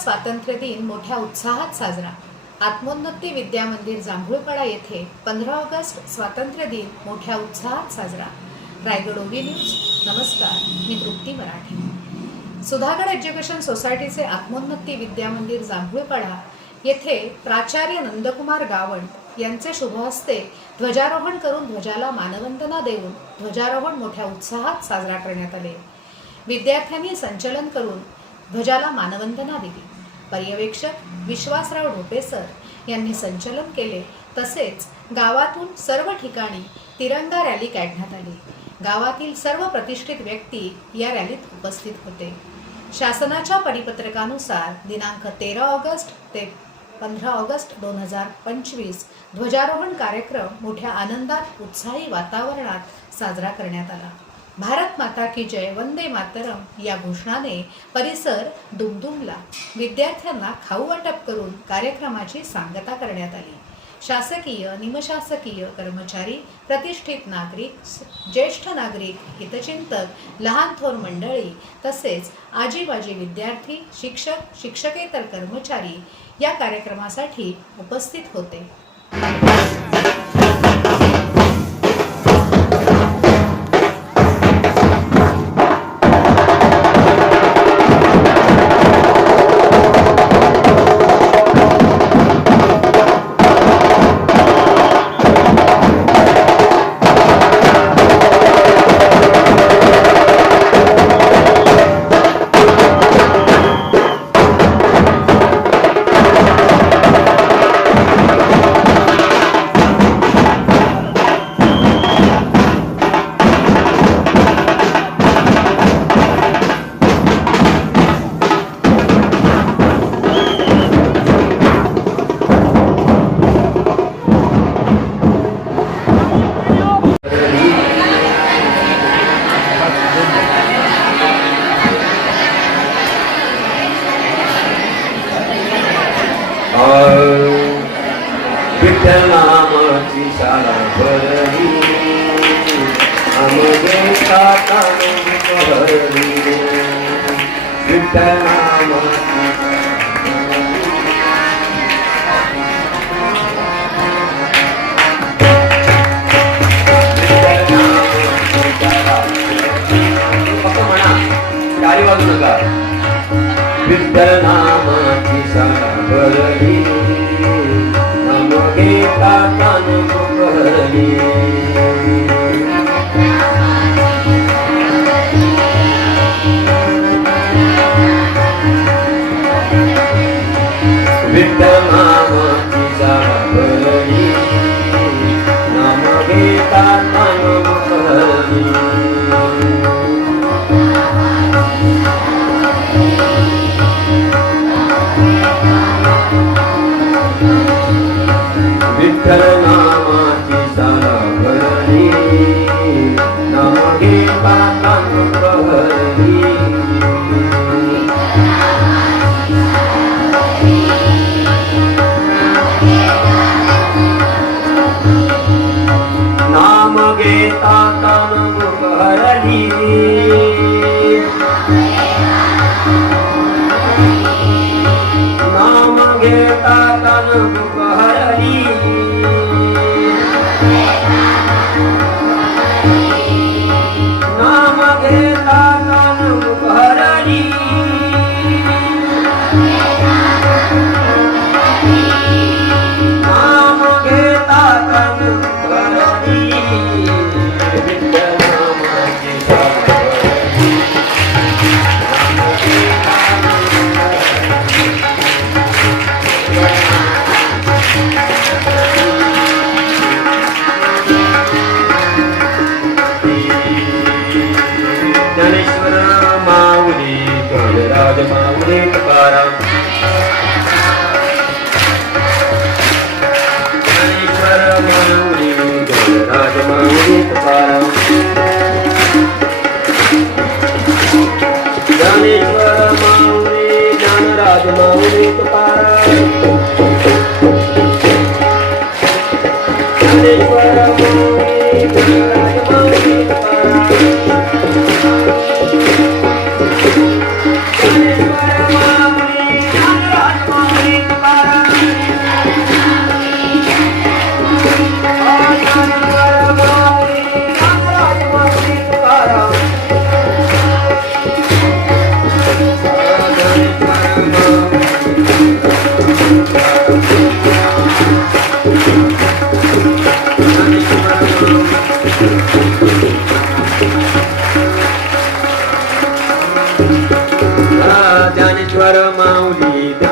स्वातंत्र्य दिन मोठ्या उत्साहात साजरा. आत्मोन्नती विद्या मंदिर जांभूळपाडा येथे पंधरा ऑगस्ट स्वातंत्र्य दिन मोठ्या उत्साहात साजरा. रायगड ओवी न्यूज नमस्कार मी तृप्ती मराठी. सुधागड एज्युकेशन सोसायटीचे आत्मोन्नती विद्या मंदिर जांभूळपाडा येथे प्राचार्य नंदकुमार गावंड यांचे शुभहस्ते ध्वजारोहण करून ध्वजाला मानवंदना देऊन ध्वजारोहण मोठ्या उत्साहात साजरा करण्यात आले. विद्यार्थ्यांनी संचलन करून ध्वजाला मानवंदना दिली. पर्यवेक्षक विश्वासराव ढोपेसर यांनी संचलन केले. तसेच गावातून सर्व ठिकाणी तिरंगा रॅली काढण्यात आली. गावातील सर्व प्रतिष्ठित व्यक्ती या रॅलीत उपस्थित होते. शासनाच्या परिपत्रकानुसार दिनांक तेरा ऑगस्ट ते पंधरा ऑगस्ट दोन हजार पंचवीस ध्वजारोहण कार्यक्रम मोठ्या आनंदात उत्साही वातावरणात साजरा करण्यात आला. भारत माता की जय वंदे मातरम या घोषणाने परिसर दुमदुमला. विद्यार्थ्यांना खाऊ वाटप करून कार्यक्रमाची सांगता करण्यात आली. शासकीय निमशासकीय कर्मचारी प्रतिष्ठित नागरिक ज्येष्ठ नागरिक हितचिंतक लहान थोर मंडळी तसेच आजीबाजी विद्यार्थी शिक्षक शिक्षकेतर कर्मचारी या कार्यक्रमासाठी उपस्थित होते. शाळा भरली. नाम घेता कान भरली. नाम घेता રાગમૌરે ટકારા ગણેશ્વર મૌરે જય ગણેશ્વર મૌરે ગણ રાજમૌરે ટકારા Guaramaulidas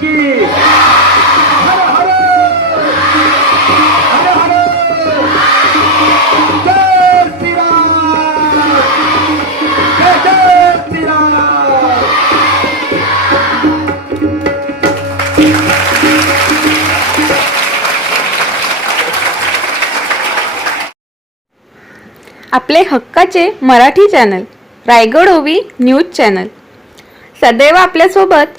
की? आपले हक्काचे Marathi channel Raigad Ovi news channel. सदैव आपल्यासोबत